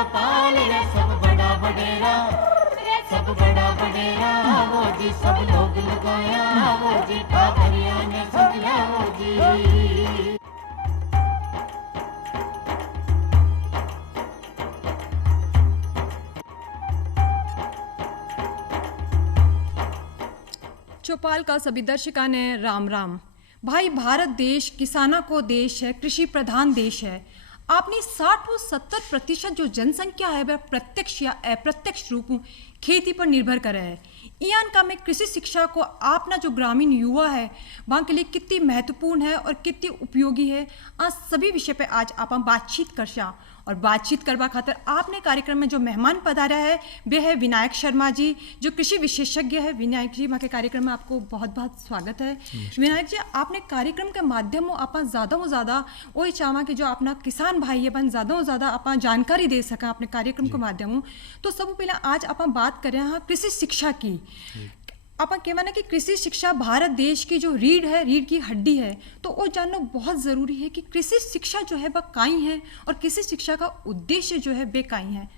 बड़ा पाल रे सब बड़ा बडेरा, सब बड़ा बडेरा वो जी सब लोग लगाया वो जी ठाकरिया ने सदिया वो जी। चौपाल का सभी दर्शकों ने राम राम। भाई, भारत देश किसानों को देश है, कृषि प्रधान देश है। आपने 60 व 70% जो जनसंख्या है वह प्रत्यक्ष या अप्रत्यक्ष रूप में खेती पर निर्भर करे है। इयान का में कृषि शिक्षा को आपना जो ग्रामीण युवा है वहाँ के लिए कितनी महत्वपूर्ण है और कितनी उपयोगी है, आज सभी विषय पे आज आप बातचीत करशा। और बातचीत करवा खातर आपने कार्यक्रम में जो मेहमान पधारा है वे है विनायक शर्मा जी, जो कृषि विशेषज्ञ है। विनायक जी, वहाँ के कार्यक्रम में आपको बहुत बहुत स्वागत है। विनायक जी, आपने कार्यक्रम के माध्यम में आप ज़्यादा से ज़्यादा वही चाहवा कि जो अपना किसान भाई है ज़्यादा से ज़्यादा आप जानकारी दे सकें अपने कार्यक्रम के माध्यम। तो सब पहले आज आप बात करें हाँ कृषि शिक्षा की। आप कहना कि कृषि शिक्षा भारत देश की जो रीढ़ है, रीढ़ की हड्डी है, तो वो जानना बहुत ज़रूरी है कि कृषि शिक्षा जो है वह काई है और कृषि शिक्षा का उद्देश्य जो है वे काई है।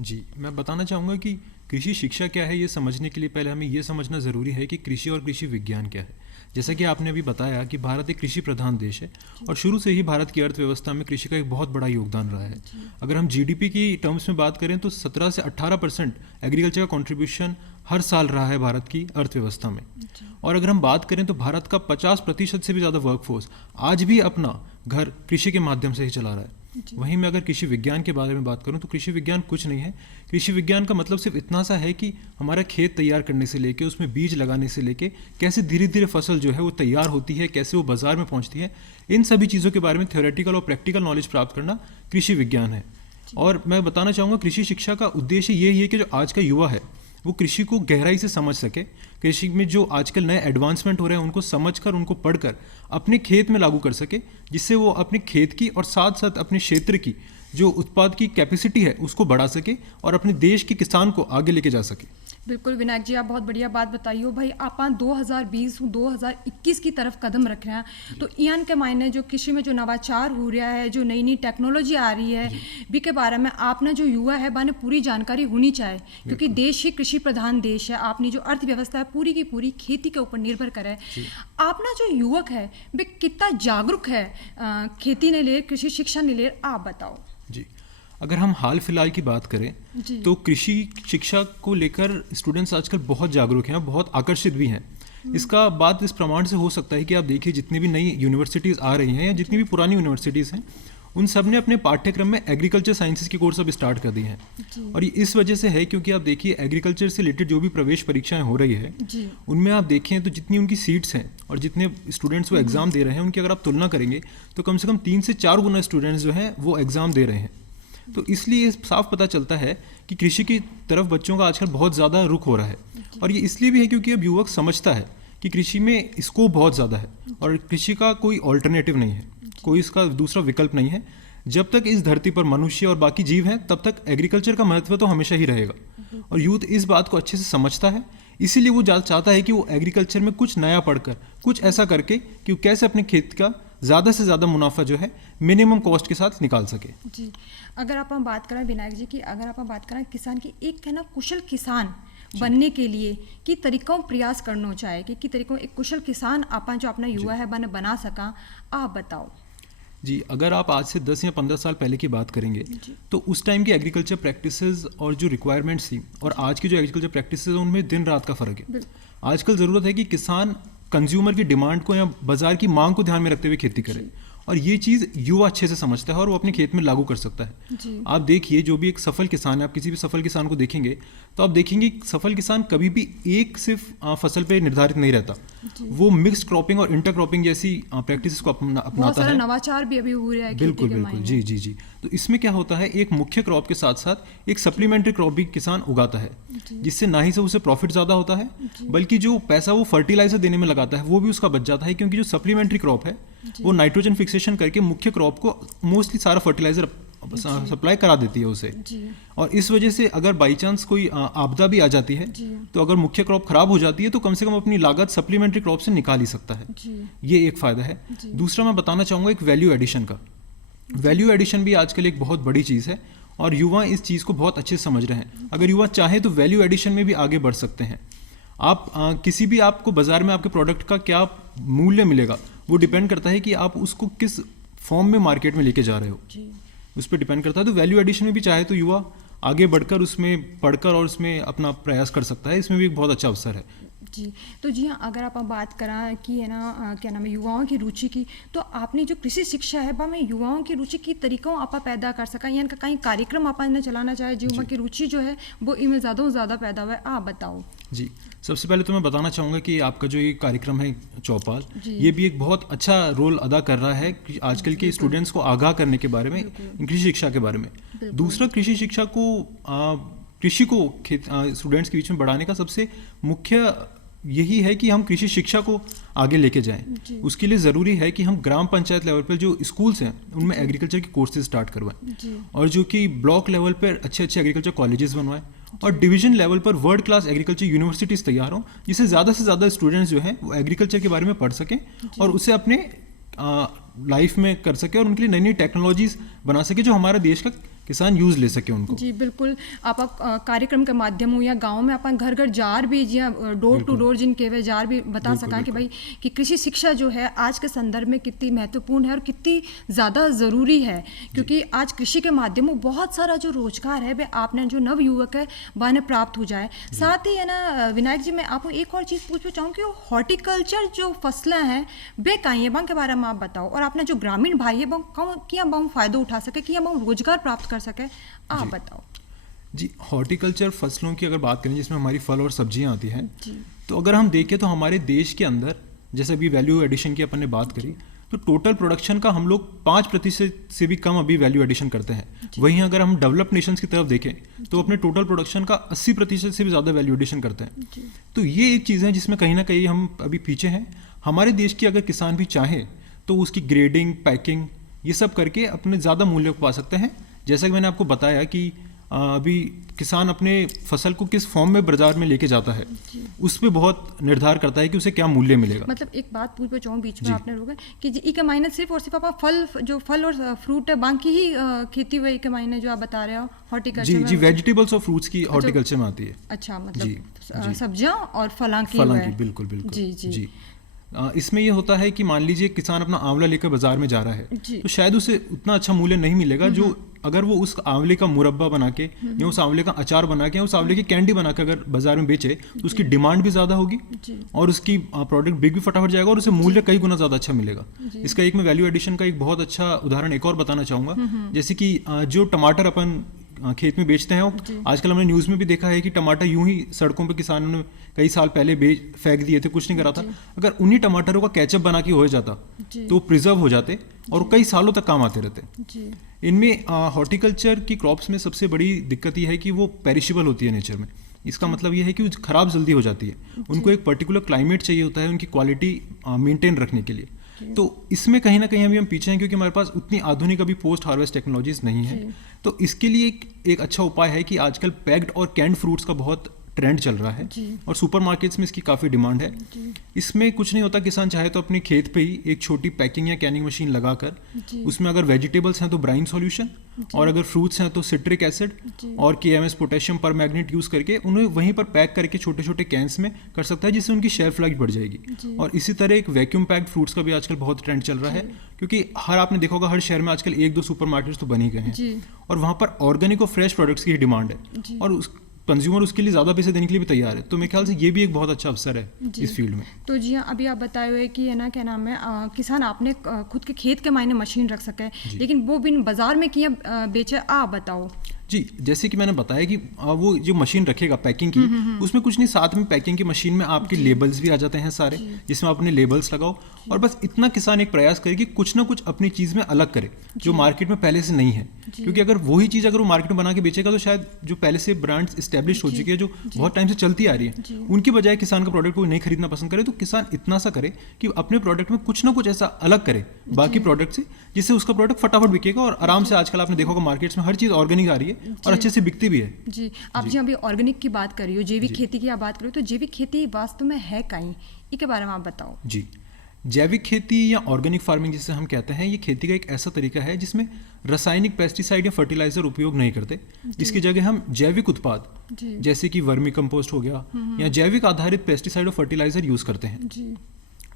जी, मैं बताना चाहूँगा कि कृषि शिक्षा क्या है ये समझने के लिए पहले हमें ये समझना ज़रूरी है कि कृषि और कृषि विज्ञान क्या है। जैसा कि आपने अभी बताया कि भारत एक कृषि प्रधान देश है और शुरू से ही भारत की अर्थव्यवस्था में कृषि का एक बहुत बड़ा योगदान रहा है। अगर हम जीडीपी की टर्म्स में बात करें तो 17 से 18% एग्रीकल्चर का कंट्रीब्यूशन हर साल रहा है भारत की अर्थव्यवस्था में। और अगर हम बात करें तो भारत का 50% से भी ज़्यादा वर्कफोर्स आज भी अपना घर कृषि के माध्यम से ही चला रहा है। वहीं मैं अगर कृषि विज्ञान के बारे में बात करूं तो कृषि विज्ञान कुछ नहीं है। कृषि विज्ञान का मतलब सिर्फ इतना सा है कि हमारा खेत तैयार करने से लेके उसमें बीज लगाने से लेके कैसे धीरे धीरे फसल जो है वो तैयार होती है, कैसे वो बाजार में पहुंचती है, इन सभी चीज़ों के बारे में थ्योरेटिकल और प्रैक्टिकल नॉलेज प्राप्त करना कृषि विज्ञान है। और मैं बताना चाहूँगा कृषि शिक्षा का उद्देश्य यही है कि जो आज का युवा है वो कृषि को गहराई से समझ सके, कृषि में जो आजकल नए एडवांसमेंट हो रहे हैं उनको समझकर, उनको पढ़कर अपने खेत में लागू कर सके, जिससे वो अपने खेत की और साथ साथ अपने क्षेत्र की जो उत्पाद की कैपेसिटी है उसको बढ़ा सके और अपने देश के किसान को आगे लेके जा सके। बिल्कुल विनायक जी, आप बहुत बढ़िया बात बताई हो। भाई, आप 2020-2021 की तरफ कदम रख रहे हैं, तो इयान के मायने जो कृषि में जो नवाचार हो रहा है, जो नई नई टेक्नोलॉजी आ रही है भी के बारे में आपने जो युवा है बाने पूरी जानकारी होनी चाहिए, क्योंकि देश ही कृषि प्रधान देश है। आपने जो अर्थव्यवस्था है पूरी की पूरी खेती के ऊपर निर्भर करे। आपना जो युवक है वे कितना जागरूक है खेती ने ले, कृषि शिक्षा ने ले, आप बताओ जी। अगर हम हाल फिलहाल की बात करें तो कृषि शिक्षा को लेकर स्टूडेंट्स आजकल बहुत जागरूक हैं, बहुत आकर्षित भी हैं। इसका बात इस प्रमाण से हो सकता है कि आप देखिए जितनी भी नई यूनिवर्सिटीज़ आ रही हैं या जितनी भी पुरानी यूनिवर्सिटीज़ हैं उन सब ने अपने पाठ्यक्रम में एग्रीकल्चर साइंसेज के कोर्स अब स्टार्ट कर दिए हैं। और ये इस वजह से है क्योंकि आप देखिए एग्रीकल्चर से रिलेटेड जो भी प्रवेश परीक्षाएं हो रही है उनमें आप देखें तो जितनी उनकी सीट्स हैं और जितने स्टूडेंट्स वो एग्ज़ाम दे रहे हैं उनकी अगर आप तुलना करेंगे तो कम से कम 3 से 4 गुना स्टूडेंट्स जो हैं वो एग्ज़ाम दे रहे हैं। तो इसलिए साफ पता चलता है कि कृषि की तरफ बच्चों का आजकल बहुत ज़्यादा रुख हो रहा है। और ये इसलिए भी है क्योंकि अब युवक समझता है कि कृषि में स्कोप बहुत ज़्यादा है और कृषि का कोई ऑल्टरनेटिव नहीं है, कोई इसका दूसरा विकल्प नहीं है। जब तक इस धरती पर मनुष्य और बाकी जीव हैं तब तक एग्रीकल्चर का महत्व तो हमेशा ही रहेगा। और यूथ इस बात को अच्छे से समझता है, इसीलिए वो चाहता है कि वो एग्रीकल्चर में कुछ नया पढ़कर, कुछ ऐसा करके कि वो कैसे अपने खेत का ज़्यादा से ज़्यादा मुनाफा जो है मिनिमम कॉस्ट के साथ निकाल सके। जी, अगर आप हम बात करें विनायक जी की, अगर आप हम बात करें किसान की, एक कहना कुशल किसान बनने के लिए कि तरीकों प्रयास करना चाहिए कि तरीकों एक कुशल किसान आप जो अपना युवा है बना सका, आप बताओ। जी, अगर आप आज से 10 या 15 साल पहले की बात करेंगे तो उस टाइम की एग्रीकल्चर प्रैक्टिसेस और जो रिक्वायरमेंट्स थी और आज की जो एग्रीकल्चर प्रैक्टिसेस है उनमें दिन रात का फ़र्क है। आजकल ज़रूरत है कि किसान कंज्यूमर की डिमांड को या बाजार की मांग को ध्यान में रखते हुए खेती करे, और ये चीज़ युवा अच्छे से समझता है और वो अपने खेत में लागू कर सकता है। आप देखिए जो भी एक सफल किसान है, आप किसी भी सफल किसान को देखेंगे तो आप देखेंगे सफल किसान कभी भी एक सिर्फ फसल पे निर्धारित नहीं रहता, वो मिक्स्ड क्रॉपिंग और इंटर क्रॉपिंग जैसी प्रैक्टिसेस को अपनाता है। नवाचार भी अभी हो रहा है। बिल्कुल बिल्कुल, जी जी जी। तो इसमें क्या होता है, एक मुख्य क्रॉप के साथ साथ एक सप्लीमेंट्री क्रॉप भी किसान उगाता है, जिससे ना ही से उसे प्रॉफिट ज़्यादा होता है बल्कि जो पैसा वो फर्टिलाइजर देने में लगाता है वो भी उसका बच जाता है, क्योंकि जो सप्लीमेंट्री क्रॉप है वो नाइट्रोजन फिक्सेशन करके मुख्य क्रॉप को मोस्टली सारा फर्टिलाइजर सप्लाई करा देती है उसे। और इस वजह से अगर बाई चांस कोई आपदा भी आ जाती है तो अगर मुख्य क्रॉप खराब हो जाती है तो कम से कम अपनी लागत सप्लीमेंट्री क्रॉप से निकाल ही सकता है। ये एक फ़ायदा है। दूसरा मैं बताना चाहूँगा एक वैल्यू एडिशन का। वैल्यू एडिशन भी आजकल एक बहुत बड़ी चीज़ है और युवा इस चीज़ को बहुत अच्छे से समझ रहे हैं। अगर युवा चाहे तो वैल्यू एडिशन में भी आगे बढ़ सकते हैं। आप किसी भी आपको बाजार में आपके प्रोडक्ट का क्या मूल्य मिलेगा वो डिपेंड करता है कि आप उसको किस फॉर्म में मार्केट में लेके जा रहे हो, उस पर डिपेंड करता है। तो वैल्यू एडिशन में भी चाहे तो युवा आगे बढ़कर उसमें पढ़कर और उसमें अपना प्रयास कर सकता है। इसमें भी एक बहुत अच्छा अवसर है। जी, तो जी हाँ, अगर आप बात करें कि है ना क्या नाम है युवाओं की रुचि की, तो आपने जो कृषि शिक्षा है बा में युवाओं की रुचि की तरीकों आप पैदा कर सका, यानी कि कहीं कार्यक्रम आपने चलाना चाहे जो की रुचि जो है वो इनमें ज़्यादा से ज़्यादा पैदा हुआ है, आप बताओ। जी, सबसे पहले तो मैं बताना चाहूँगा कि आपका जो ये कार्यक्रम है चौपाल, ये भी एक बहुत अच्छा रोल अदा कर रहा है कि आजकल के स्टूडेंट्स को आगाह करने के बारे में, कृषि शिक्षा के बारे में। दूसरा, कृषि शिक्षा को कृषि को स्टूडेंट्स के बीच में बढ़ाने का सबसे मुख्य यही है कि हम कृषि शिक्षा को आगे लेके जाएं। उसके लिए ज़रूरी है कि हम ग्राम पंचायत लेवल पर जो स्कूल्स हैं उनमें एग्रीकल्चर की कोर्सेज स्टार्ट करवाएं, और जो कि ब्लॉक लेवल पर अच्छे अच्छे एग्रीकल्चर कॉलेजेस बनवाएं, और डिवीजन लेवल पर वर्ल्ड क्लास एग्रीकल्चर यूनिवर्सिटीज़ तैयार हों, जिससे ज़्यादा से ज़्यादा स्टूडेंट्स जो हैं वो एग्रीकल्चर के बारे में पढ़ सकें और उसे अपने लाइफ में कर सके और उनके लिए नई नई टेक्नोलॉजीज बना सके जो हमारे देश का किसान यूज़ ले सके उनको। जी बिल्कुल, आप कार्यक्रम के माध्यम हो या गांव में अपन घर घर जार भी या डोर टू डोर जिनके वे जार भी बता सका कि भाई कि कृषि शिक्षा जो है आज के संदर्भ में कितनी महत्वपूर्ण है और कितनी ज़्यादा ज़रूरी है, क्योंकि आज कृषि के माध्यम में बहुत सारा जो रोजगार है वे आपने जो नव युवक है वह प्राप्त हो जाए। साथ ही है ना विनायक जी, मैं आपको एक और चीज़ पूछना चाहूँगी, हॉर्टिकल्चर जो फसलें हैं वे कहीं है के बारे में आप बताओ, और अपने जो ग्रामीण भाई है क्या हम फायदा उठा सके, क्या हम रोजगार प्राप्त कर सके, आप बताओ। जी, हॉर्टिकल्चर फसलों की अगर बात करें जिसमें हमारी फल और सब्जियां आती हैं, तो अगर हम देखें तो हमारे देश के अंदर जैसे अभी वैल्यू एडिशन की अपन ने बात करी, तो टोटल प्रोडक्शन का हम लोग 5% से भी कम अभी वैल्यू एडिशन करते हैं। वहीं अगर हम डेवलप्ड नेशंस की तरफ देखें तो अपने टोटल प्रोडक्शन का 80% से भी ज़्यादा वैल्यू एडिशन करते हैं। तो ये एक चीज़ है जिसमें कहीं ना कहीं हम अभी पीछे हैं। हमारे देश की अगर किसान भी चाहे तो उसकी ग्रेडिंग, पैकिंग ये सब करके अपने ज़्यादा मूल्य पा सकते हैं। जैसा कि मैंने आपको बताया कि अभी किसान अपने फसल को किस फॉर्म में बाजार में लेके जाता है, उस पे बहुत निर्धार करता है कि उसे क्या मूल्य मिलेगा। मतलब एक बात पूछ चाहूँ बीच में आपने रोका कि ई के मायने सिर्फ और सिर्फ आप फल और फ्रूट है बाकी ही खेती हुई के मायने जो आप बता रहे हो हॉर्टिकल्चर में। जी, वेजिटेबल्स और फ्रूट्स की हॉर्टिकल्चर में आती है। अच्छा, मतलब सब्जियां और फलां की बिल्कुल बिल्कुल। जी, इसमें ये होता है कि मान लीजिए किसान अपना आंवला लेकर बाजार में जा रहा है, तो शायद उसे उतना अच्छा मूल्य नहीं मिलेगा जो अगर वो उस आंवले का मुरब्बा बना के या उस आंवले का अचार बना के या उस आंवले की कैंडी बना के अगर बाजार में बेचे तो उसकी डिमांड भी ज़्यादा होगी और उसकी प्रोडक्ट बिक भी फटाफट जाएगा और उसे मूल्य कई गुना ज़्यादा अच्छा मिलेगा। इसका एक मैं वैल्यू एडिशन का एक बहुत अच्छा उदाहरण एक और बताना चाहूँगा। जैसे कि जो टमाटर अपन खेत में बेचते हैं, आजकल हमने न्यूज़ में भी देखा है कि टमाटर यूं ही सड़कों पे किसानों ने कई साल पहले फेंक दिए थे, कुछ नहीं करा था। अगर उन्हीं टमाटरों का केचप बना के हो जाता तो प्रिजर्व हो जाते और कई सालों तक काम आते रहते। इनमें हॉर्टिकल्चर की क्रॉप्स में सबसे बड़ी दिक्कत यह है कि वो पेरिशेबल होती है नेचर में। इसका मतलब ये है कि वो खराब जल्दी हो जाती है। उनको एक पर्टिकुलर क्लाइमेट चाहिए होता है उनकी क्वालिटी मेंटेन रखने के लिए। तो इसमें कहीं ना कहीं अभी हम पीछे हैं क्योंकि हमारे पास उतनी आधुनिक अभी पोस्ट हार्वेस्ट टेक्नोलॉजीज नहीं है। तो इसके लिए एक अच्छा उपाय है कि आजकल पैक्ड और कैंड फ्रूट्स का बहुत ट्रेंड चल रहा है और सुपरमार्केट्स में इसकी काफ़ी डिमांड है। इसमें कुछ नहीं होता, किसान चाहे तो अपने खेत पे ही एक छोटी पैकिंग या कैनिंग मशीन लगाकर उसमें अगर वेजिटेबल्स हैं तो ब्राइन सॉल्यूशन और अगर फ्रूट्स हैं तो सिट्रिक एसिड और KMS पोटेशियम पर मैग्नेट यूज़ करके उन्हें वहीं पर पैक करके छोटे छोटे कैंस में कर सकता है, जिससे उनकी शेल्फ लाइफ बढ़ जाएगी। और इसी तरह एक वैक्यूम पैक्ड फ्रूट्स का भी आजकल बहुत ट्रेंड चल रहा है क्योंकि आपने देखा होगा हर शहर में आजकल 1-2 सुपरमार्केट्स तो बन ही गए हैं और वहाँ पर ऑर्गेनिक और फ्रेश प्रोडक्ट्स की डिमांड है और कंज्यूमर उसके लिए ज़्यादा पैसे देने के लिए भी तैयार है। तो मेरे ख्याल से ये भी एक बहुत अच्छा अवसर है इस फील्ड में। तो जी हाँ, अभी आप बताए हुए कि है ना क्या नाम है किसान आपने खुद के खेत के मायने मशीन रख सके, लेकिन वो बिन बाजार में किया बेचे, आप बताओ। जी, जैसे कि मैंने बताया कि वो जो मशीन रखेगा पैकिंग की, उसमें कुछ नहीं, साथ में पैकिंग की मशीन में आपके लेबल्स भी आ जाते हैं सारे, जिसमें आप अपने लेबल्स लगाओ और बस इतना किसान एक प्रयास करे कि कुछ ना कुछ अपनी चीज़ में अलग करे जो मार्केट में पहले से नहीं है। क्योंकि अगर वही चीज़ अगर वो मार्केट में बना के बेचेगा तो शायद जो पहले से ब्रांड्स इस्टेब्लिश हो चुकी है, जो बहुत टाइम से चलती आ रही है, उनकी बजाय किसान का प्रोडक्ट को नहीं खरीदना पसंद करे। तो किसान इतना सा करे कि अपने प्रोडक्ट में कुछ ना कुछ ऐसा अलग करे बाकी प्रोडक्ट से, जिससे उसका प्रोडक्ट फटाफट बिकेगा और आराम से। आजकल आपने देखा होगा मार्केट्स में हर चीज़ ऑर्गेनिक आ रही है और अच्छे से बिकती भी है। जी, आप जी अभी ऑर्गेनिक की बात कर रही हो, जैविक खेती की आप बात करो, तो जैविक खेती वास्तव में है कहीं, इसके बारे में आप बताओ। जी, जैविक खेती या ऑर्गेनिक फार्मिंग जिसे हम कहते हैं, ये खेती का एक ऐसा तरीका है जिसमें रासायनिक पेस्टिसाइड या फर्टिलाइजर उपयोग नहीं करते। इसकी जगह हम जैविक उत्पाद जी जैसे कि वर्मी कंपोस्ट हो गया या जैविक आधारित पेस्टिसाइड और फर्टिलाइजर यूज करते हैं। जी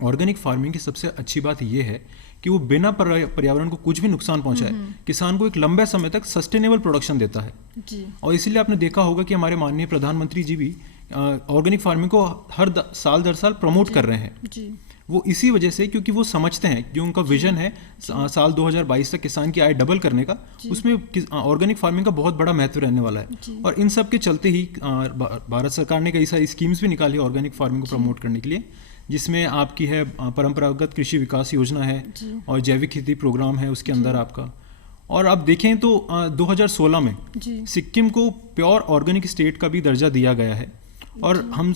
ऑर्गेनिक फार्मिंग की सबसे अच्छी बात यह है कि वो बिना पर्यावरण को कुछ भी नुकसान पहुंचाए किसान को एक लंबे समय तक सस्टेनेबल प्रोडक्शन देता है। जी और इसीलिए आपने देखा होगा कि हमारे माननीय प्रधानमंत्री जी भी ऑर्गेनिक फार्मिंग को हर साल दर साल प्रमोट कर रहे हैं। जी वो इसी वजह से, क्योंकि वो समझते हैं, जो उनका विजन है साल 2022 तक किसान की आय डबल करने का, उसमें ऑर्गेनिक फार्मिंग का बहुत बड़ा महत्व रहने वाला है। और इन सब के चलते ही भारत सरकार ने कई सारी स्कीम्स भी निकाली ऑर्गेनिक फार्मिंग को प्रमोट करने के लिए, जिसमें आपकी है परंपरागत कृषि विकास योजना है और जैविक खेती प्रोग्राम है उसके अंदर आपका। और आप देखें तो 2016 में सिक्किम को प्योर ऑर्गेनिक स्टेट का भी दर्जा दिया गया है। और हम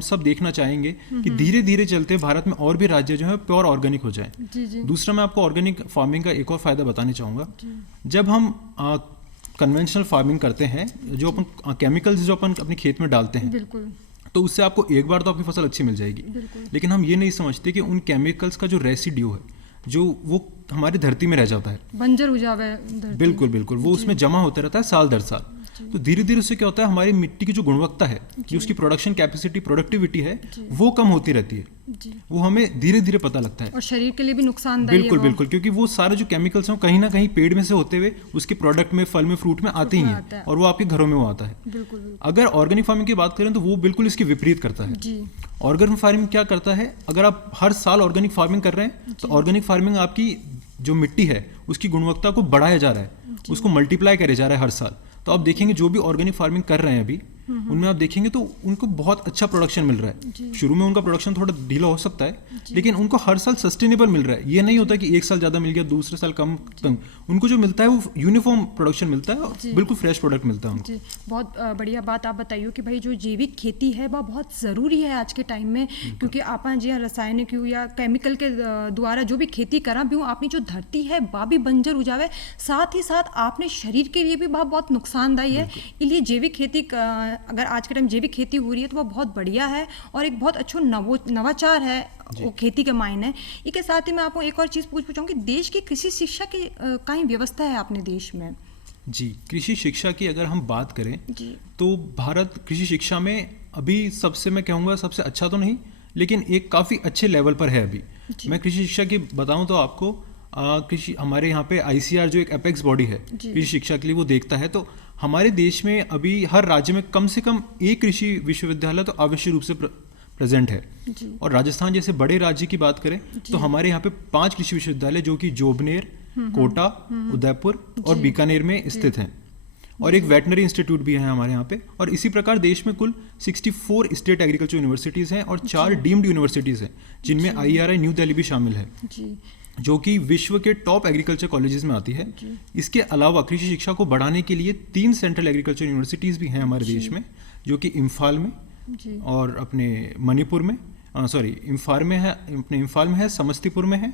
सब देखना चाहेंगे कि धीरे धीरे चलते भारत में और भी राज्य जो है प्योर ऑर्गेनिक हो जाए। दूसरा, मैं आपको ऑर्गेनिक फार्मिंग का एक और फायदा बताना चाहूँगा। जब हम कन्वेंशनल फार्मिंग करते हैं, जो अपन केमिकल्स जो अपन अपने खेत में डालते हैं, बिल्कुल, तो उससे आपको एक बार तो आपकी फसल अच्छी मिल जाएगी, लेकिन हम ये नहीं समझते कि उन केमिकल्स का जो रेसिड्यू है, जो वो हमारी धरती में रह जाता है, बंजर हो जावे बिल्कुल बिल्कुल, वो उसमें जमा होता रहता है साल दर साल। तो धीरे धीरे उससे क्या होता है, हमारी मिट्टी की जो गुणवत्ता है, जो उसकी प्रोडक्शन कैपेसिटी, प्रोडक्टिविटी है, वो कम होती रहती है। वो हमें धीरे धीरे पता लगता है, और शरीर के लिए भी नुकसानदायक है। बिल्कुल बिल्कुल, क्योंकि वो सारे जो केमिकल्स हैं कहीं ना कहीं पेड़ में से होते हुए उसके प्रोडक्ट में, फल में, फ्रूट में आते ही हैं, और वो आपके घरों में वो आता है। बिल्कुल। अगर ऑर्गेनिक फार्मिंग की बात करें तो वो बिल्कुल इसकी विपरीत करता है। ऑर्गेनिक फार्मिंग क्या करता है, अगर आप हर साल ऑर्गेनिक फार्मिंग कर रहे हैं तो ऑर्गेनिक फार्मिंग आपकी जो मिट्टी है उसकी गुणवत्ता को बढ़ाया जा रहा है, उसको मल्टीप्लाई करे जा रहा है हर साल। तो आप देखेंगे जो भी ऑर्गेनिक फार्मिंग कर रहे हैं अभी, उनमें आप देखेंगे तो उनको बहुत अच्छा प्रोडक्शन मिल रहा है। शुरू में उनका प्रोडक्शन थोड़ा ढीला हो सकता है, लेकिन उनको हर साल सस्टेनेबल मिल रहा है। ये नहीं होता कि एक साल ज़्यादा मिल गया, दूसरे साल कम। उनको जो मिलता है वो यूनिफॉर्म प्रोडक्शन मिलता है और बिल्कुल फ्रेश प्रोडक्ट मिलता है उनको। बहुत बढ़िया बात आप बताइए कि भाई जो जैविक खेती है वह बहुत ज़रूरी है आज के टाइम में, क्योंकि आप जी रासायनिक या केमिकल के द्वारा जो भी खेती करा भी हूँ, आपने जो धरती है वह भी बंजर हो जावे, साथ ही साथ आपने शरीर के लिए भी वह बहुत नुकसानदायी है। इसलिए जैविक खेती, अगर आज के टाइम जैविक खेती हो रही है तो वह बहुत बढ़िया है और एक बहुत अच्छा नवाचार है वो खेती के मायने। इसके साथ ही मैं आपको एक और चीज़ पूछना चाहूँगी, देश की कृषि शिक्षा की कहीं व्यवस्था है अपने देश में? जी, कृषि शिक्षा की अगर हम बात करें तो भारत कृषि शिक्षा में अभी सबसे, मैं कहूँगा सबसे अच्छा तो नहीं, लेकिन एक काफ़ी अच्छे लेवल पर है अभी। मैं कृषि शिक्षा की बताऊँ तो आपको कृषि, हमारे यहाँ पे ICR जो एक एपेक्स बॉडी है कृषि शिक्षा के लिए, वो देखता है। तो हमारे देश में अभी हर राज्य में कम से कम एक कृषि विश्वविद्यालय तो आवश्यक रूप से प्रेजेंट है। और राजस्थान जैसे बड़े राज्य की बात करें तो हमारे यहाँ पे 5 कृषि विश्वविद्यालय, जो कि जोबनेर, कोटा, उदयपुर और बीकानेर में स्थित हैं, और एक वेटनरी इंस्टीट्यूट भी है हमारे यहाँ पे। और इसी प्रकार देश में कुल 64 स्टेट एग्रीकल्चर यूनिवर्सिटीज़ हैं और 4 डीम्ड यूनिवर्सिटीज़ हैं, जिनमें IRI न्यू दिल्ली भी शामिल है, जो कि विश्व के टॉप एग्रीकल्चर कॉलेजेस में आती है। इसके अलावा कृषि शिक्षा को बढ़ाने के लिए 3 सेंट्रल एग्रीकल्चर यूनिवर्सिटीज़ भी हैं हमारे देश में, जो कि इम्फाल में और अपने मणिपुर में, इम्फाल में है, अपने इम्फाल में है, समस्तीपुर में है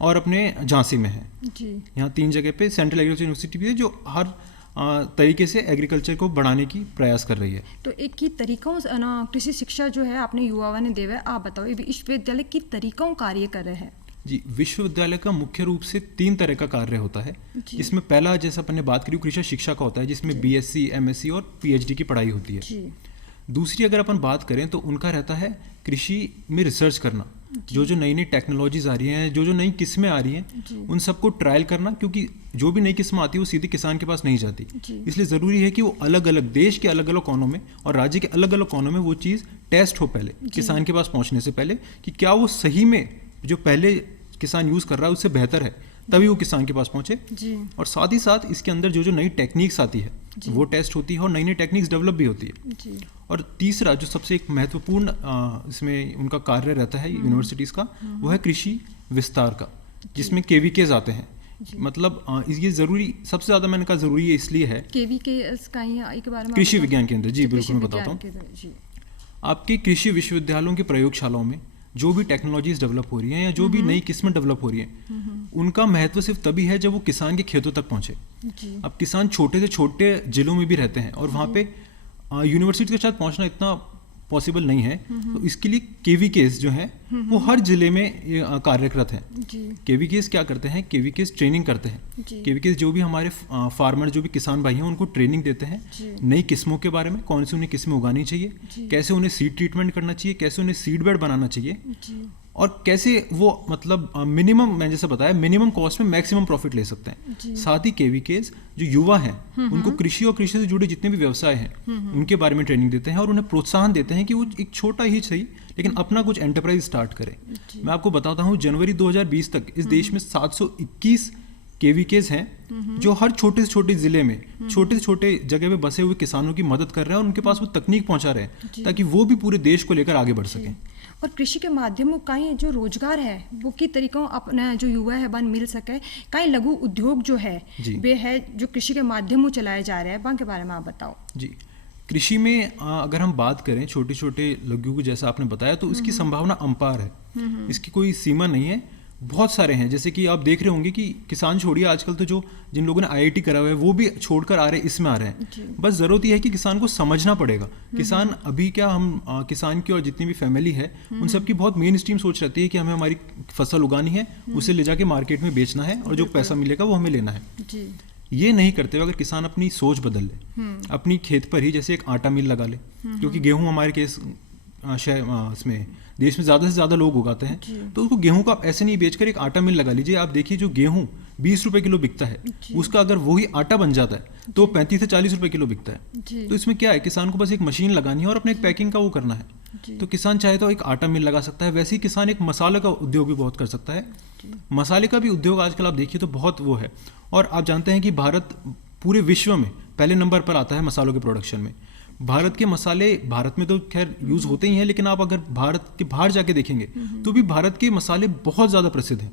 और अपने झांसी में है। यहाँ 3 जगह पे सेंट्रल एग्रीकल्चर यूनिवर्सिटी भी है, जो हर तरीके से एग्रीकल्चर को बढ़ाने की प्रयास कर रही है। तो एक की तरीकों से ना कृषि शिक्षा जो है आपने युवाओं ने देवे, आप बताओ विश्वविद्यालय की तरीकों कार्य कर रहे हैं? जी, विश्वविद्यालय का मुख्य रूप से 3 तरह का कार्य होता है। इसमें पहला, जैसा अपन ने बात करी, कृषि शिक्षा का होता है, जिसमें BSc, MSc और PhD की पढ़ाई होती है। दूसरी अगर अपन बात करें तो उनका रहता है कृषि में रिसर्च करना, जो नई नई टेक्नोलॉजीज आ रही हैं, जो नई किस्में आ रही हैं, उन सबको ट्रायल करना, क्योंकि जो भी नई किस्म आती है वो सीधे किसान के पास नहीं जाती। इसलिए ज़रूरी है कि वो अलग अलग देश के अलग अलग कोनों में और राज्य के अलग अलग कोनों में वो चीज़ टेस्ट हो पहले, किसान के पास पहुँचने से पहले, कि क्या वो सही में जो पहले किसान यूज़ कर रहा है उससे बेहतर है, तभी वो किसान के पास पहुँचे। और साथ ही साथ इसके अंदर जो नई टेक्निक्स आती है वो टेस्ट होती है और नई नई टेक्निक्स डेवलप भी होती है। और तीसरा जो सबसे एक महत्वपूर्ण इसमें उनका कार्य रहता है यूनिवर्सिटीज़ का, वो है कृषि विस्तार का, जिसमें KVKs आते हैं। मतलब ये ज़रूरी, सबसे ज़्यादा मैंने कहा ज़रूरी है इसलिए है, KVKs का के बारे में कृषि विज्ञान केंद्र। जी बिल्कुल, मैं बताता हूँ। आपके कृषि विश्वविद्यालयों की प्रयोगशालाओं में जो भी टेक्नोलॉजीज डेवलप हो रही हैं या जो भी नई किस्में डेवलप हो रही हैं, उनका महत्व सिर्फ तभी है जब वो किसान के खेतों तक पहुंचे। अब किसान छोटे से छोटे जिलों में भी रहते हैं और वहाँ पे यूनिवर्सिटी के साथ पहुंचना इतना पॉसिबल नहीं है, तो इसके लिए केवीकेस जो है वो हर जिले में कार्यरत है। केवीकेस क्या करते हैं, केवीकेस ट्रेनिंग करते हैं। केवीकेस जो भी हमारे फार्मर, जो भी किसान भाई हैं, उनको ट्रेनिंग देते हैं नई किस्मों के बारे में, कौन सी उन्हें किस्में उगानी चाहिए, कैसे उन्हें सीड ट्रीटमेंट करना चाहिए, कैसे उन्हें सीड बेड बनाना चाहिए, और कैसे वो मतलब मिनिमम, मैं जैसे बताया, मिनिमम कॉस्ट में मैक्सिमम प्रॉफिट ले सकते हैं। साथ ही केवीकेस जो युवा हैं उनको कृषि और कृषि से जुड़े जितने भी व्यवसाय हैं उनके बारे में ट्रेनिंग देते हैं और उन्हें प्रोत्साहन देते हैं कि वो एक छोटा ही सही लेकिन अपना कुछ एंटरप्राइज स्टार्ट करें। मैं आपको बताता हूँ, जनवरी 2020 तक इस देश में 721 केवीकेस हैं जो हर छोटे से छोटे जिले में छोटे से छोटे जगह पे बसे हुए किसानों की मदद कर रहे हैं और उनके पास वो तकनीक पहुंचा रहे हैं ताकि वो भी पूरे देश को लेकर आगे बढ़ सकें। और कृषि के माध्यमों कहीं जो रोजगार है वो की तरीकों अपना जो युवा है बन मिल सके, कहीं लघु उद्योग जो है वे है जो कृषि के माध्यमों चलाए जा रहे हैं, वहाँ के बारे में आप बताओ। जी, कृषि में अगर हम बात करें छोटे छोटे लघु को, जैसा आपने बताया, तो इसकी संभावना अपार है, इसकी कोई सीमा नहीं है, बहुत सारे हैं। जैसे कि आप देख रहे होंगे कि किसान छोड़िए, आजकल तो जो जिन लोगों ने IIT करा हुआ है वो भी छोड़कर आ रहे हैं, इसमें आ रहे हैं। बस ज़रूरत यह है कि किसान को समझना पड़ेगा। किसान अभी क्या, हम किसान की और जितनी भी फैमिली है उन सब की बहुत मेन स्ट्रीम सोच रहती है कि हमें हमारी फसल उगानी है, उसे ले जाके मार्केट में बेचना है और जो पैसा मिलेगा वो हमें लेना है। ये नहीं करते हुए अगर किसान अपनी सोच बदल ले, अपनी खेत पर ही जैसे एक आटा मिल लगा ले, क्योंकि गेहूँ हमारे केस इसमें देश में ज़्यादा से ज़्यादा लोग उगाते हैं, तो उसको गेहूं का आप ऐसे नहीं बेचकर एक आटा मिल लगा लीजिए। आप देखिए जो गेहूं 20 रुपए किलो बिकता है, उसका अगर वही आटा बन जाता है तो 35 से 40 रुपए किलो बिकता है। तो इसमें क्या है, किसान को बस एक मशीन लगानी है और अपने एक पैकिंग का वो करना है। तो किसान चाहे तो एक आटा मिल लगा सकता है, वैसे ही किसान एक मसाले का उद्योग भी बहुत कर सकता है। मसाले का भी उद्योग आजकल आप देखिए तो बहुत वो है। और आप जानते हैं कि भारत पूरे विश्व में पहले नंबर पर आता है मसालों के प्रोडक्शन में। भारत के मसाले भारत में तो खैर यूज़ होते ही हैं, लेकिन आप अगर भारत के बाहर जाके देखेंगे तो भी भारत के मसाले बहुत ज़्यादा प्रसिद्ध हैं।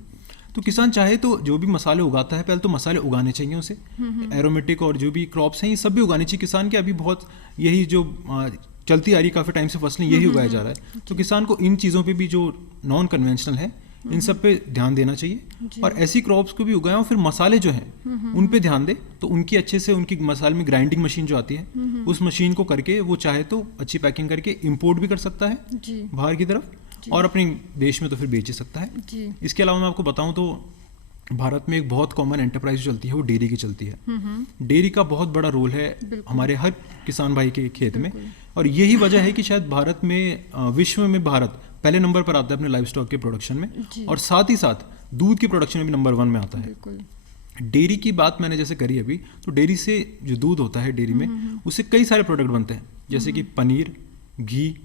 तो किसान चाहे तो जो भी मसाले उगाता है, पहले तो मसाले उगाने चाहिए उसे, एरोमेटिक और जो भी क्रॉप्स हैं ये सब भी उगाने चाहिए। किसान के अभी बहुत यही जो चलती आ रही काफ़ी टाइम से फसलें यही उगाया जा रहा है। तो किसान को इन चीज़ों पर भी जो नॉन कन्वेंशनल है इन सब पे ध्यान देना चाहिए और ऐसी क्रॉप्स को भी उगाएं और फिर मसाले जो हैं उन पे ध्यान दे, तो उनकी अच्छे से उनकी मसाले में ग्राइंडिंग मशीन जो आती है उस मशीन को करके वो चाहे तो अच्छी पैकिंग करके इंपोर्ट भी कर सकता है बाहर की तरफ और अपने देश में तो फिर बेच ही सकता है। इसके अलावा मैं आपको बताऊं तो भारत में एक बहुत कॉमन एंटरप्राइज जो चलती है वो डेयरी की चलती है। डेयरी का बहुत बड़ा रोल है हमारे हर किसान भाई के खेत में, और यही वजह है कि शायद भारत में विश्व में भारत पहले नंबर पर आता है अपने लाइव स्टॉक के प्रोडक्शन में, और साथ ही साथ दूध के प्रोडक्शन में भी नंबर 1 में आता है। डेयरी की बात मैंने जैसे करी अभी, तो डेयरी से जो दूध होता है डेयरी में उससे कई सारे प्रोडक्ट बनते हैं, जैसे कि पनीर, घी,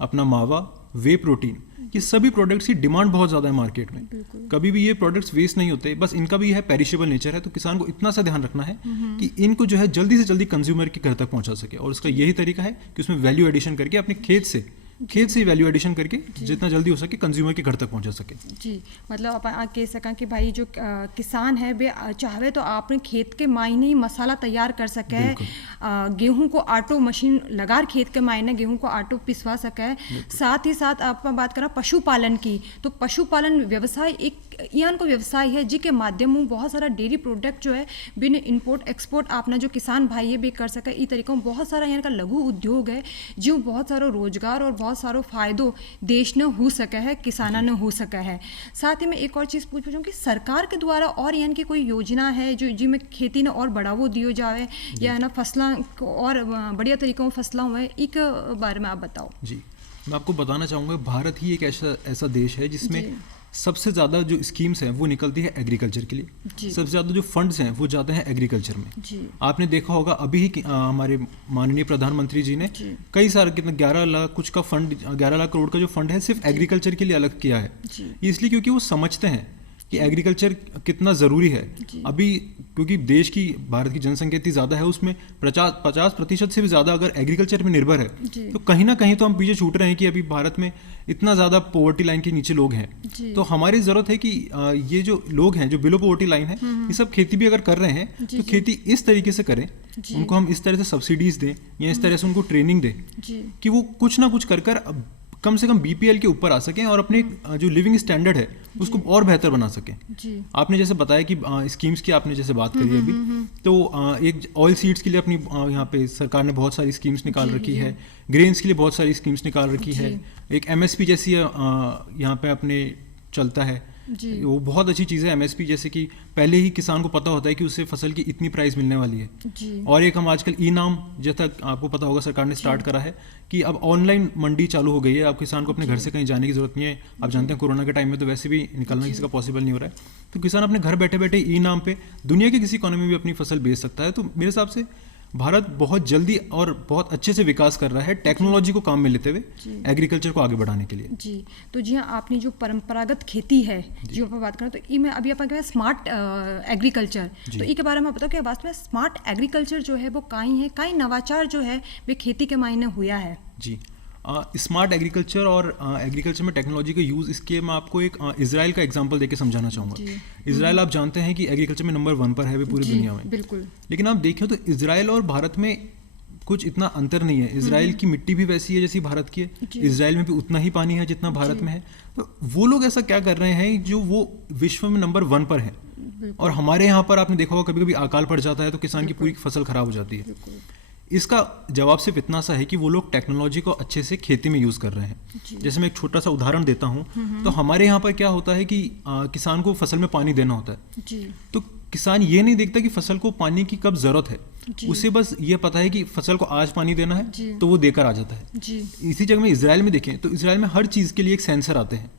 अपना मावा, वे प्रोटीन, ये सभी प्रोडक्ट्स की डिमांड बहुत ज़्यादा है मार्केट में। कभी भी ये प्रोडक्ट्स वेस्ट नहीं होते, बस इनका भी है पेरिशेबल नेचर है, तो किसान को इतना सा ध्यान रखना है कि इनको जो है जल्दी से जल्दी कंज्यूमर के घर तक पहुंचा सके, और उसका यही तरीका है कि उसमें वैल्यू एडिशन करके अपने खेत से वैल्यू एडिशन करके जितना जल्दी हो सके कंज्यूमर के घर तक पहुंचा सके। जी, मतलब अपन कह सकें कि भाई जो किसान है वे चाहे तो आपने खेत के मायने ही मसाला तैयार कर सके, गेहूं को आटो मशीन लगा खेत के मायने गेहूं को आटो पिसवा सके। साथ ही साथ आप बात करें पशुपालन की, तो पशुपालन व्यवसाय एक यहाँ को व्यवसाय है जिसके माध्यम में बहुत सारा डेयरी प्रोडक्ट जो है बिन इम्पोर्ट एक्सपोर्ट अपना जो किसान भाई है भी कर सके। इस तरीकों बहुत सारा यहाँ का लघु उद्योग है जो बहुत सारा रोजगार और बहुत सारो फायदो देश ने हो सके है, किसाना ने हो सके है। साथ ही मैं एक और चीज़ पूछूँ कि सरकार के द्वारा और यहाँ की कोई योजना है जो जिनमें खेती ने और बढ़ावो दियो जाए या ना फसलों को और बढ़िया तरीकों में फसला हुआ है, एक बारे में आप बताओ। जी, मैं आपको बताना चाहूँगा भारत ही एक ऐसा देश है जिसमें सबसे ज़्यादा जो स्कीम्स हैं वो निकलती है एग्रीकल्चर के लिए, सबसे ज़्यादा जो फंड्स हैं वो जाते हैं एग्रीकल्चर में। आपने देखा होगा अभी ही हमारे माननीय प्रधानमंत्री जी ने कई सारे कितना 11 लाख कुछ का फंड, 11 लाख करोड़ का जो फंड है सिर्फ एग्रीकल्चर के लिए अलग किया है। इसलिए क्योंकि वो समझते हैं कि एग्रीकल्चर कितना ज़रूरी है अभी, क्योंकि देश की भारत की जनसंख्या इतनी ज़्यादा है, उसमें 50% से भी ज़्यादा अगर एग्रीकल्चर में निर्भर है तो कहीं ना कहीं तो हम पीछे छूट रहे हैं कि अभी भारत में इतना ज़्यादा पोवर्टी लाइन के नीचे लोग हैं। तो हमारी ज़रूरत है कि ये जो लोग हैं जो बिलो पोवर्टी लाइन है, ये सब खेती भी अगर कर रहे हैं तो खेती इस तरीके से करें, उनको हम इस तरह से सब्सिडीज़ दें या इस तरह से उनको ट्रेनिंग दें कि वो कुछ ना कुछ कर कम से कम बीपीएल के ऊपर आ सकें और अपने जो लिविंग स्टैंडर्ड है उसको और बेहतर बना सकें। जी। आपने जैसे बताया कि स्कीम्स की आपने जैसे बात करी अभी, तो एक ऑयल सीड्स के लिए अपनी यहाँ पे सरकार ने बहुत सारी स्कीम्स निकाल रखी है, ग्रेन्स के लिए बहुत सारी स्कीम्स निकाल रखी है, एक एमएसपी जैसी यहाँ पे अपने चलता है, वो बहुत अच्छी चीज़ है एमएसपी, जैसे कि पहले ही किसान को पता होता है कि उससे फसल की इतनी प्राइस मिलने वाली है। जी। और एक हम आजकल ई नाम, जैसा आपको पता होगा सरकार ने स्टार्ट करा है कि अब ऑनलाइन मंडी चालू हो गई है, अब किसान को अपने घर से कहीं जाने की जरूरत नहीं है। आप जानते हैं कोरोना के टाइम में तो वैसे भी निकलना किसी का पॉसिबल नहीं हो रहा है, तो किसान अपने घर बैठे बैठे ई नाम पे दुनिया की किसी इकोनॉमी में अपनी फसल बेच सकता है। तो मेरे हिसाब से भारत बहुत जल्दी और बहुत अच्छे से विकास कर रहा है टेक्नोलॉजी को काम में लेते हुए एग्रीकल्चर को आगे बढ़ाने के लिए। जी। तो जी हाँ, आपने जो परंपरागत खेती है जी पर बात करें, तो ये मैं अभी अपन स्मार्ट एग्रीकल्चर, तो ये के बारे में बताओ कि वास्तव में स्मार्ट एग्रीकल्चर जो है वो काई है, काई नवाचार जो है वे खेती के मायने हुआ है। जी, स्मार्ट एग्रीकल्चर और एग्रीकल्चर में टेक्नोलॉजी का यूज़, इसके मैं आपको एक इजराइल का एग्जांपल देके समझाना चाहूँगा। इजराइल आप जानते हैं कि एग्रीकल्चर में नंबर 1 पर है वे पूरी दुनिया में। बिल्कुल। लेकिन आप देखें तो इजराइल और भारत में कुछ इतना अंतर नहीं है। इजराइल की मिट्टी भी वैसी है जैसी भारत की है, इजराइल में भी उतना ही पानी है जितना भारत में है। तो वो लोग ऐसा क्या कर रहे हैं जो वो विश्व में नंबर 1 पर है, और हमारे यहाँ पर आपने देखा होगा कभी कभी अकाल पड़ जाता है तो किसान की पूरी फसल खराब हो जाती है। इसका जवाब सिर्फ इतना सा है कि वो लोग टेक्नोलॉजी को अच्छे से खेती में यूज़ कर रहे हैं। जैसे मैं एक छोटा सा उदाहरण देता हूँ, तो हमारे यहाँ पर क्या होता है कि किसान को फसल में पानी देना होता है। जी। तो किसान ये नहीं देखता कि फसल को पानी की कब ज़रूरत है, उसे बस ये पता है कि फसल को आज पानी देना है तो वो देकर आ जाता है। जी। इसी जगह में इजराइल में देखें तो इजराइल में हर चीज़ के लिए एक सेंसर आते हैं,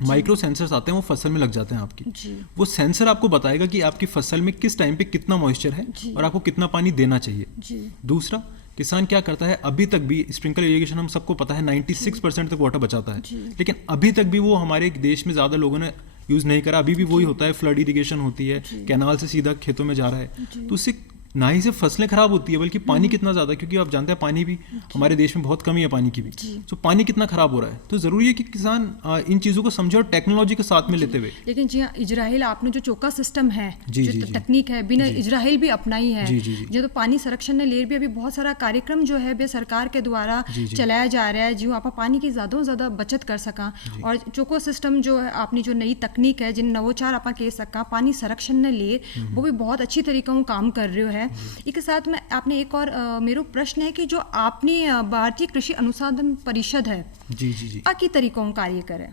माइक्रो सेंसर्स आते हैं, वो फसल में लग जाते हैं आपकी। वो सेंसर आपको बताएगा कि आपकी फसल में किस टाइम पे कितना मॉइस्चर है और आपको कितना पानी देना चाहिए। दूसरा, किसान क्या करता है, अभी तक भी स्प्रिंकलर इरिगेशन हम सबको पता है 96% तक वाटर बचाता है, लेकिन अभी तक भी वो हमारे देश में ज़्यादा लोगों ने यूज़ नहीं करा। अभी भी वही होता है, फ्लड इरिगेशन होती है, कैनाल से सीधा खेतों में जा रहा है। तो उससे ना ही सिर्फ फसलें खराब होती है बल्कि पानी कितना ज़्यादा, क्योंकि आप जानते हैं पानी भी हमारे देश में बहुत कमी है पानी की भी, तो पानी कितना खराब हो रहा है। तो ज़रूरी है कि किसान इन चीज़ों को समझे और टेक्नोलॉजी को साथ में लेते हुए। लेकिन जी हाँ, इजराइल आपने जो चोका सिस्टम है, जी, जो जी, तकनीक है, बिना इजराइल भी अपनाई है। जी, जी, जी। जो तो पानी संरक्षण ने ले भी अभी बहुत सारा कार्यक्रम जो है वे सरकार के द्वारा चलाया जा रहा है, जो आप पानी की ज़्यादा से ज़्यादा बचत कर सका। और चोको सिस्टम जो है आपने जो नई तकनीक है, जिन नवोचार आप कह सका पानी संरक्षण ने ले, वो भी बहुत अच्छी तरीका काम कर रहे है। एक साथ में आपने एक और मेरा प्रश्न है कि जो आपने भारतीय कृषि अनुसंधान परिषद है जी जी जी की तरीकों कार्य करे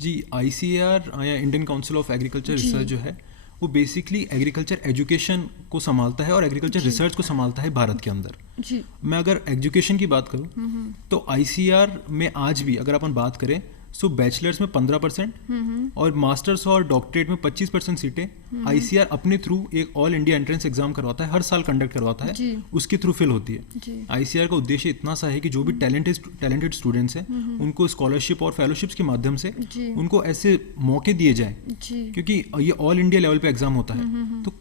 जी, ICAR या Indian council of agriculture research जो है वो बेसिकली एग्रीकल्चर एजुकेशन को संभालता है और एग्रीकल्चर रिसर्च को संभालता है भारत के अंदर। जी। मैं अगर एजुकेशन की बात करूं तो ICAR में आज भी अगर अपन बात करें सो बैचलर्स में 15% और मास्टर्स और डॉक्टरेट में 25% सीटें ICAR अपने थ्रू एक ऑल इंडिया एंट्रेंस एग्जाम करवाता है, हर साल कंडक्ट करवाता है, उसके थ्रू फिल होती है। ICAR का उद्देश्य इतना सा है कि जो भी टैलेंटेड स्टूडेंट्स हैं उनको स्कॉलरशिप और फेलोशिप्स के माध्यम से उनको ऐसे मौके दिए जाएं, क्योंकि ये ऑल इंडिया लेवल पे एग्जाम होता है। तो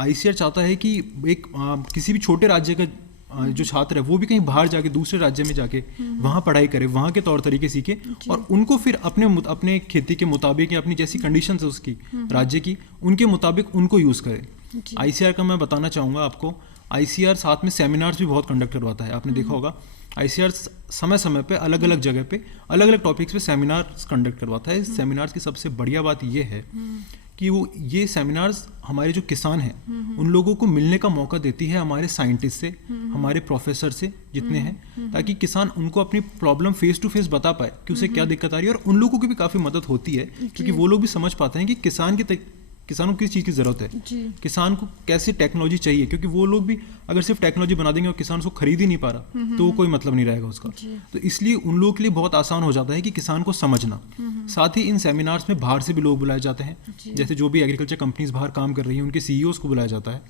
ICAR चाहता है कि एक किसी भी छोटे राज्य का जो छात्र है वो भी कहीं बाहर जाके दूसरे राज्य में जाके वहाँ पढ़ाई करे, वहाँ के तौर तरीके सीखे और उनको फिर अपने खेती के मुताबिक या अपनी जैसी कंडीशंस है उसकी राज्य की, उनके मुताबिक उनको यूज़ करे। ICAR का मैं बताना चाहूँगा आपको, ICAR साथ में सेमिनार्स भी बहुत कंडक्ट करवाता है। आपने देखा होगा ICAR समय समय पे अलग अलग जगह पे अलग अलग टॉपिक्स पे सेमिनार्स कंडक्ट करवाता है। इस सेमिनार्स की सबसे बढ़िया बात ये है कि वो ये सेमिनार्स हमारे जो किसान हैं उन लोगों को मिलने का मौका देती है हमारे साइंटिस्ट से, हमारे प्रोफेसर से जितने हैं, ताकि किसान उनको अपनी प्रॉब्लम फेस टू फेस बता पाए कि उसे क्या दिक्कत आ रही है। और उन लोगों की भी काफ़ी मदद होती है क्योंकि वो लोग भी समझ पाते हैं कि किसानों को किस चीज़ की ज़रूरत है, किसान को कैसे टेक्नोलॉजी चाहिए, क्योंकि वो लोग भी अगर सिर्फ टेक्नोलॉजी बना देंगे और किसान उसको खरीद ही नहीं पा रहा तो वो कोई मतलब नहीं रहेगा उसका। तो इसलिए उन लोगों के लिए बहुत आसान हो जाता है कि किसान को समझना। साथ ही इन सेमिनार्स में बाहर से भी लोग बुलाए जाते हैं, जैसे जो भी एग्रीकल्चर कंपनीज बाहर काम कर रही हैं उनके CEOs को बुलाया जाता है।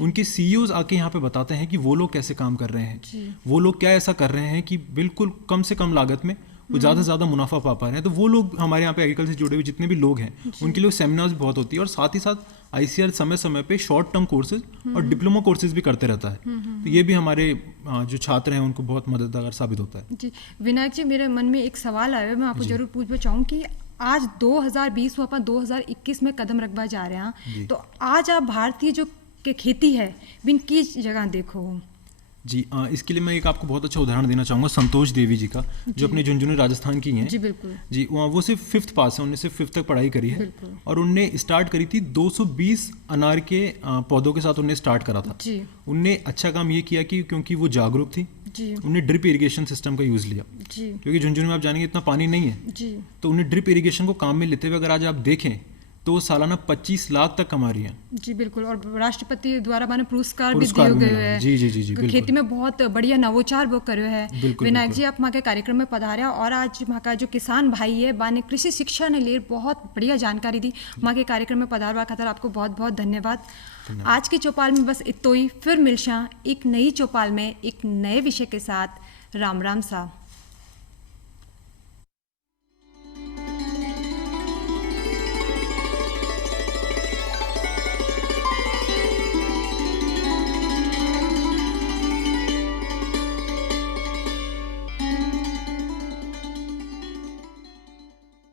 उनके CEOs आके यहाँ पे बताते हैं कि वो लोग कैसे काम कर रहे हैं, वो लोग क्या ऐसा कर रहे हैं कि बिल्कुल कम से कम लागत में वो ज़्यादा से ज़्यादा मुनाफा पा पा रहे हैं। तो वो लोग हमारे यहाँ पे एग्रीकल्चर से जुड़े हुए जितने भी लोग हैं उनके लिए सेमिनार्स भी बहुत होती है। और साथ ही साथ ICAR समय समय पे शॉर्ट टर्म कोर्सेज और डिप्लोमा कोर्सेज भी करते रहता है। तो ये भी हमारे जो छात्र हैं उनको बहुत मददगार साबित होता है। जी विनायक जी, मेरे मन में एक सवाल आया है, मैं आपको जरूर पूछना चाहूँ कि आज 2020 में अपन 2021 में कदम रखवा जा रहे हैं, तो आज आप भारतीय जो खेती है बिन की जगह देखो? जी इसके लिए मैं एक आपको बहुत अच्छा उदाहरण देना चाहूँगा संतोष देवी जी का, जो अपने झुंझुनू राजस्थान की हैं। जी बिल्कुल। जी वो सिर्फ 5th पास है, उन्होंने सिर्फ 5th तक पढ़ाई करी है। बिल्कुल। और उनने स्टार्ट करी थी 220 अनार के पौधों के साथ उनने स्टार्ट करा था। जी। उनने अच्छा काम ये किया कि क्योंकि वो जागरूक थी, जी। उन्होंने ड्रिप इरिगेशन सिस्टम का यूज़ लिया, जी। क्योंकि झुंझुनू में आप जानेंगे इतना पानी नहीं है। जी। तो उन्हें ड्रिप इरिगेशन को काम में लेते हुए अगर आज आप देखें तो वो सालाना 25 लाख तक कमा रही हैं। जी बिल्कुल। और राष्ट्रपति द्वारा माने पुरस्कार भी पुरस्कार दिए भी गए मिला है। हैं। जी, जी, जी, जी, बिल्कुल। खेती में बहुत बढ़िया नवोचार वो करे है। बिल्कुल, विनायक बिल्कुल। जी आप वहाँ के कार्यक्रम में पधारे और आज वहाँ का जो किसान भाई है बाने कृषि शिक्षा ने लिए बहुत बढ़िया जानकारी दी। वहाँ के कार्यक्रम में पधारवा खातर आपको बहुत बहुत धन्यवाद। आज की चौपाल में बस इतो ही, फिर मिलशा एक नई चौपाल में एक नए विषय के साथ। राम राम सा।